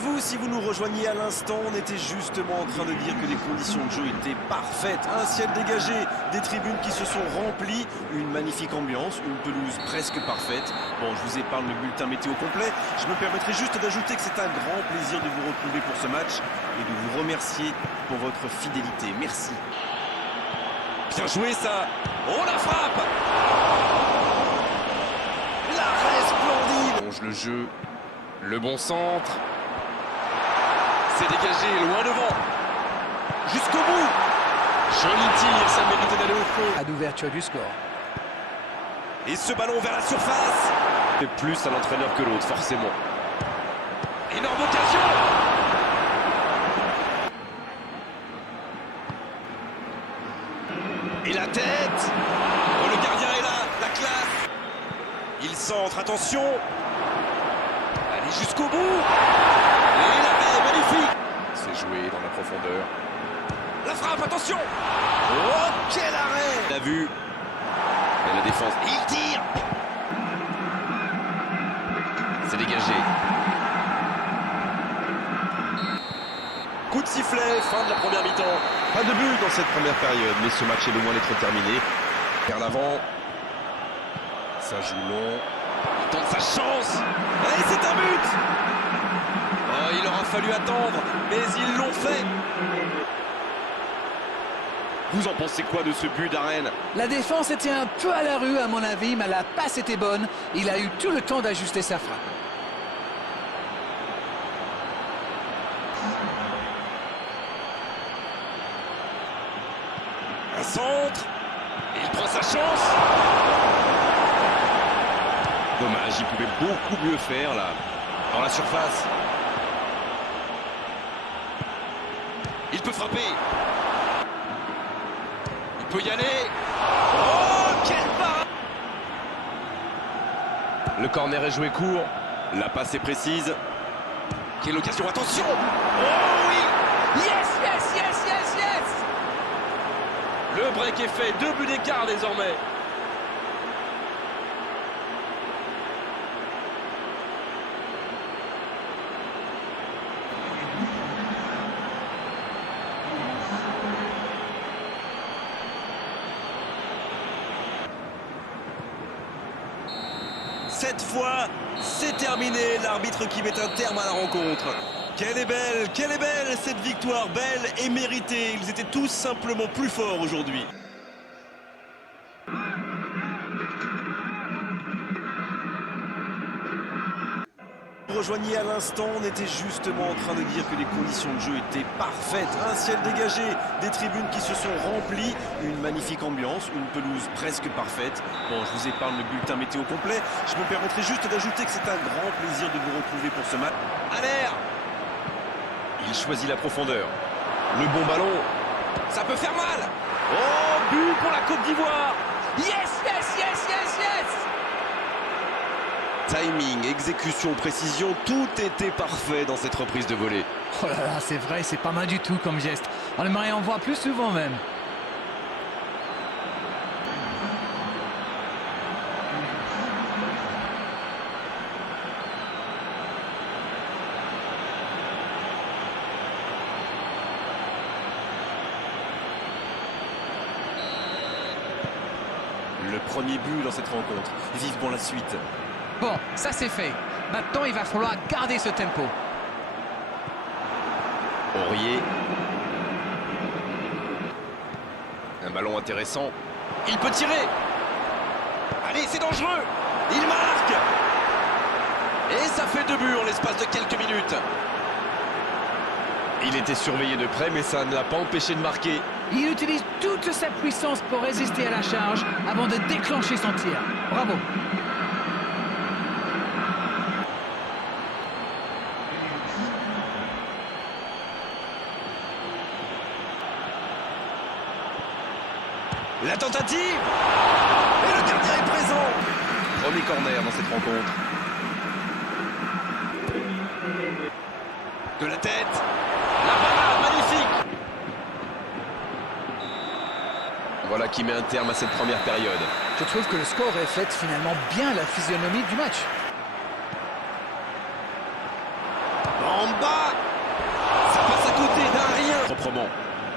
vous, si vous nous rejoignez à l'instant, on était justement en train de dire que les conditions de jeu étaient parfaites. Un ciel dégagé, des tribunes qui se sont remplies, une magnifique ambiance, une pelouse presque parfaite. Bon, je vous épargne le bulletin météo complet. Je me permettrai juste d'ajouter que c'est un grand plaisir de vous retrouver pour ce match et de vous remercier pour votre fidélité. Merci. Bien joué ça. Oh, la frappe! L'arrêt splendide! Longe le jeu. Le bon centre. C'est dégagé, loin devant. Jusqu'au bout. Joli tir, ça méritait d'aller au fond. À l'ouverture du score. Et ce ballon vers la surface. C'est plus à l'entraîneur que l'autre, forcément. Énorme occasion. Et la tête. Oh, le gardien est là, la classe. Il centre, attention. Allez jusqu'au bout. Et l'arrêt, magnifique. C'est joué dans la profondeur. La frappe, attention. Oh, quel arrêt. La vue. Et la défense. Il tire. C'est dégagé. Coup de sifflet, fin de la première mi-temps. Pas de but dans cette première période, mais ce match est loin d'être terminé. Vers l'avant. Ça joue long. Il tente sa chance. Et c'est un but. Oh, il aura fallu attendre, mais ils l'ont fait. Vous en pensez quoi de ce but d'Arène? La défense était un peu à la rue à mon avis, mais la passe était bonne. Il a eu tout le temps d'ajuster sa frappe. Un centre. Il prend sa chance. Dommage, il pouvait beaucoup mieux faire là. Dans la surface. Il peut frapper. Il peut y aller. Oh, quel parade! Le corner est joué court. La passe est précise. Quelle occasion, attention! Oh oui! Yes, yes, yes, yes, yes! Le break est fait, 2 buts d'écart désormais. Cette fois, c'est terminé. L'arbitre qui met un terme à la rencontre. Quelle est belle cette victoire, belle et méritée. Ils étaient tous simplement plus forts aujourd'hui. Rejoignez à l'instant, on était justement en train de dire que les conditions de jeu étaient parfaites. Un ciel dégagé, des tribunes qui se sont remplies, une magnifique ambiance, une pelouse presque parfaite. Bon, je vous épargne le bulletin météo complet. Je me permettrai juste d'ajouter que c'est un grand plaisir de vous retrouver pour ce match. À l'air. Il choisit la profondeur. Le bon ballon. Ça peut faire mal. Oh, but pour la Côte d'Ivoire. Yes, yes, yes, yes, yes! Timing, exécution, précision, tout était parfait dans cette reprise de volée. Oh là là, c'est vrai, c'est pas mal du tout comme geste. On aimerait en voir plus souvent même. Le premier but dans cette rencontre. Vivement la suite. Bon, ça c'est fait. Maintenant, il va falloir garder ce tempo. Aurier. Un ballon intéressant. Il peut tirer. Allez, c'est dangereux. Il marque. Et ça fait 2 buts en l'espace de quelques minutes. Il était surveillé de près, mais ça ne l'a pas empêché de marquer. Il utilise toute sa puissance pour résister à la charge avant de déclencher son tir. Bravo. La tentative. Et le gardien est présent. Premier corner dans cette rencontre. De la tête. La parade magnifique. Voilà qui met un terme à cette première période. Je trouve que le score reflète finalement bien la physionomie du match. En bas.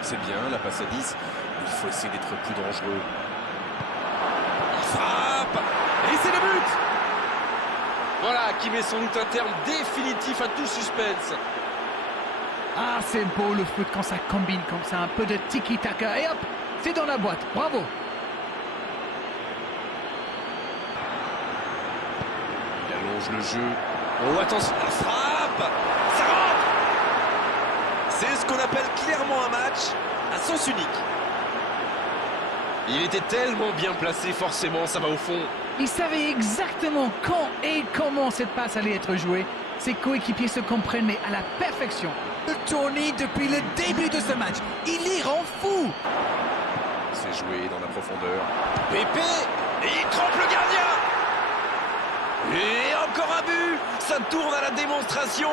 C'est bien, la passe à 10. Il faut essayer d'être plus dangereux. Il frappe et c'est le but. Voilà qui met sans doute un terme définitif à tout suspense. Ah, c'est beau le foot quand ça combine comme ça, un peu de tiki-taka et hop, c'est dans la boîte, bravo. Il allonge le jeu. Oh, attention, la frappe. Ça rentre. C'est ce qu'on appelle clairement un match à sens unique. Il était tellement bien placé, forcément, ça va au fond. Il savait exactement quand et comment cette passe allait être jouée. Ses coéquipiers se comprennent, mais à la perfection. Le tournis depuis le début de ce match, il y rend fou. C'est joué dans la profondeur. Pépé, et il trompe le gardien. Et encore un but. Ça tourne à la démonstration.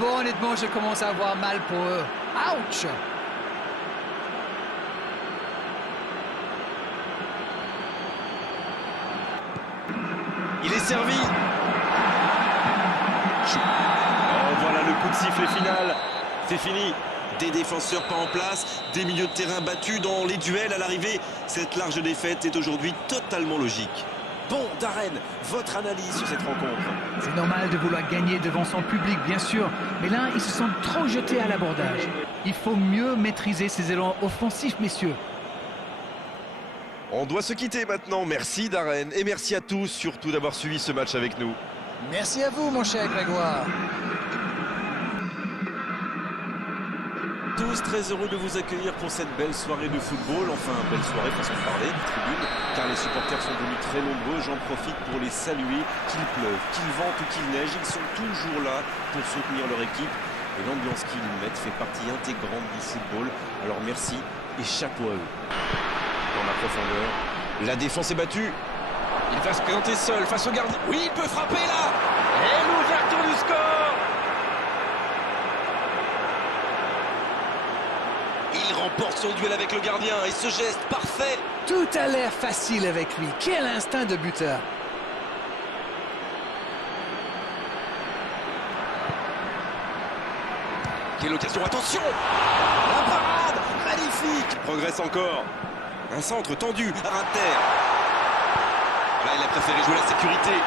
Bon, honnêtement, je commence à avoir mal pour eux. Ouch! Il est servi. Oh, voilà le coup de sifflet final. C'est fini. Des défenseurs pas en place, des milieux de terrain battus dans les duels à l'arrivée. Cette large défaite est aujourd'hui totalement logique. Bon, Darren, votre analyse sur cette rencontre? C'est normal de vouloir gagner devant son public, bien sûr. Mais là, ils se sont trop jetés à l'abordage. Il faut mieux maîtriser ses élans offensifs, messieurs. On doit se quitter maintenant. Merci Darren et merci à tous surtout d'avoir suivi ce match avec nous. Merci à vous, mon cher Grégoire. Tous très heureux de vous accueillir pour cette belle soirée de football, enfin belle soirée façon de parler, tribune, car les supporters sont venus très nombreux, j'en profite pour les saluer, qu'il pleuve, qu'il vente ou qu'il neige, ils sont toujours là pour soutenir leur équipe et l'ambiance qu'ils mettent fait partie intégrante du football, alors merci et chapeau à eux. Dans la profondeur, la défense est battue, il va se présenter seul face au gardien, oui il peut frapper là, et l'ouverture du score. Il remporte son duel avec le gardien et ce geste parfait. Tout a l'air facile avec lui. Quel instinct de buteur. Quelle occasion, attention. La parade, magnifique. Progresse encore. Un centre tendu à ras de terre. Là, il a préféré jouer la sécurité.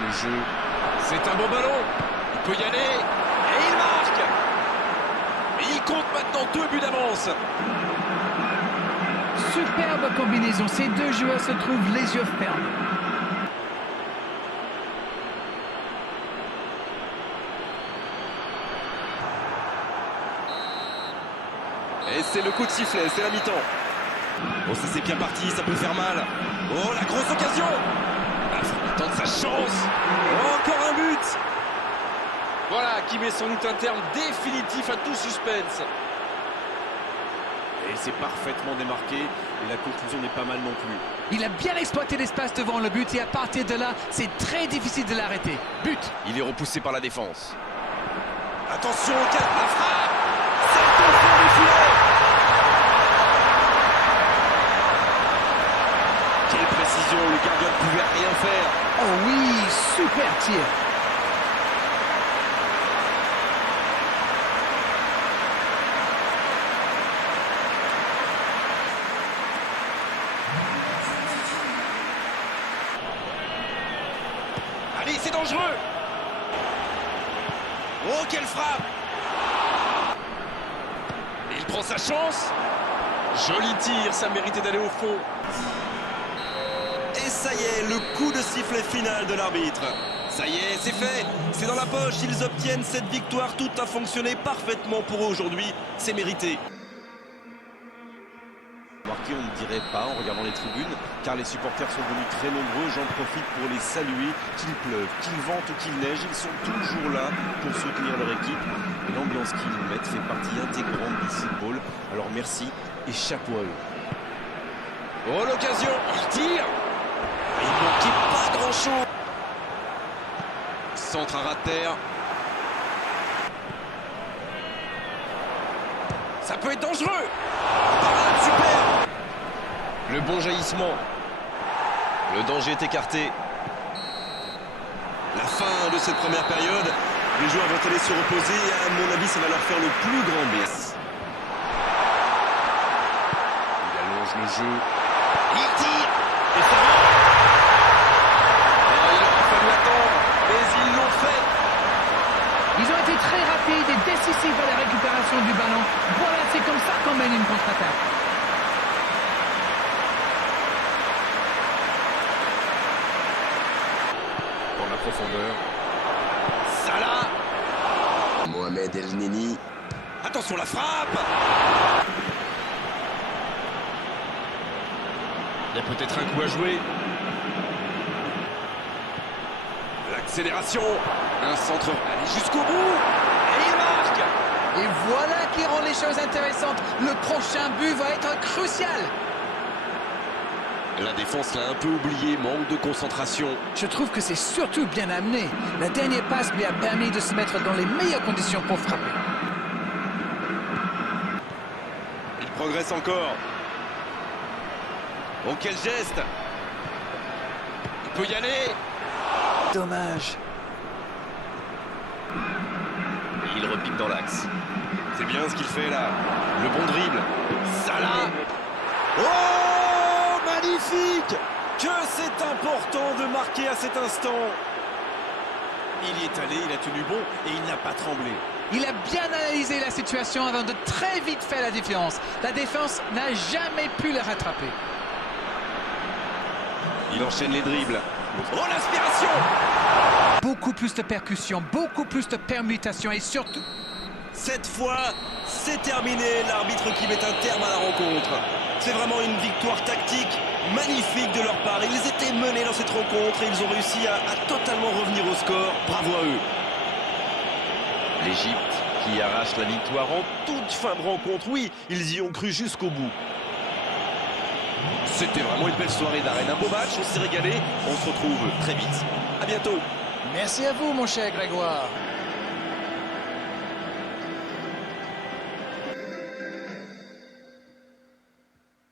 Le jeu, c'est un bon ballon, il peut y aller, et il marque. Et il compte maintenant 2 buts d'avance. Superbe combinaison, ces deux joueurs se trouvent les yeux fermés. Et c'est le coup de sifflet, c'est la mi-temps. Oh, ça c'est bien parti, ça peut faire mal. Oh, la grosse occasion. Il tente sa chance. Oh, encore un but. Voilà qui met sans doute un terme définitif à tout suspense. Et c'est parfaitement démarqué. Et la conclusion n'est pas mal non plus. Il a bien exploité l'espace devant le but et à partir de là, c'est très difficile de l'arrêter. But. Il est repoussé par la défense. Attention, la frappe. C'est au fond du filet. Quelle précision, le gardien ne pouvait rien faire. Oh oui, super tir. Allez, c'est dangereux. Oh, quelle frappe. Il prend sa chance. Joli tir, ça méritait d'aller au fond. Et ça y est, le coup de sifflet final de l'arbitre. Ça y est, c'est fait, c'est dans la poche, ils obtiennent cette victoire, tout a fonctionné parfaitement pour eux aujourd'hui, c'est mérité. Marqué, on ne dirait pas en regardant les tribunes, car les supporters sont venus très nombreux, j'en profite pour les saluer, qu'il pleuve, qu'il vente ou qu'il neige, ils sont toujours là pour soutenir leur équipe. Et l'ambiance qu'ils mettent fait partie intégrante du football, alors merci et chapeau à eux. Oh l'occasion, il tire. Il manquait pas grand chaud. Centre à ras de terre. Ça peut être dangereux. Parade, super. Le bon jaillissement. Le danger est écarté. La fin de cette première période. Les joueurs vont aller se reposer et à mon avis, ça va leur faire le plus grand bien. Il allonge le jeu. Il tire. Et ça va. Il aura fallu attendre, mais ils l'ont fait. Ils ont été très rapides et décisifs à la récupération du ballon. Voilà, c'est comme ça qu'on mène une contre-attaque. Dans la profondeur. Salah. Mohamed El Neni. Attention la frappe. Il y a peut-être un coup à jouer. L'accélération. Un centre. Allez jusqu'au bout. Et il marque. Et voilà qui rend les choses intéressantes. Le prochain but va être crucial. La défense l'a un peu oublié, manque de concentration. Je trouve que c'est surtout bien amené. La dernière passe lui a permis de se mettre dans les meilleures conditions pour frapper. Il progresse encore. Oh, quel geste. Il peut y aller. Dommage. Il repique dans l'axe. C'est bien ce qu'il fait là. Le bon dribble. Salah. Oh, magnifique. Que c'est important de marquer à cet instant. Il y est allé, il a tenu bon et il n'a pas tremblé. Il a bien analysé la situation avant de très vite faire la différence. La défense n'a jamais pu le rattraper. Il enchaîne les dribbles. Oh, l'aspiration. Beaucoup plus de percussions, beaucoup plus de permutations et surtout... Cette fois, c'est terminé. L'arbitre qui met un terme à la rencontre. C'est vraiment une victoire tactique magnifique de leur part. Ils étaient menés dans cette rencontre et ils ont réussi à totalement revenir au score. Bravo à eux. L'Égypte qui arrache la victoire en Toute fin de rencontre, oui, ils y ont cru jusqu'au bout. C'était vraiment une belle soirée d'arène. Un beau match, on s'est régalé. On se retrouve très vite. À bientôt. Merci à vous, mon cher Grégoire.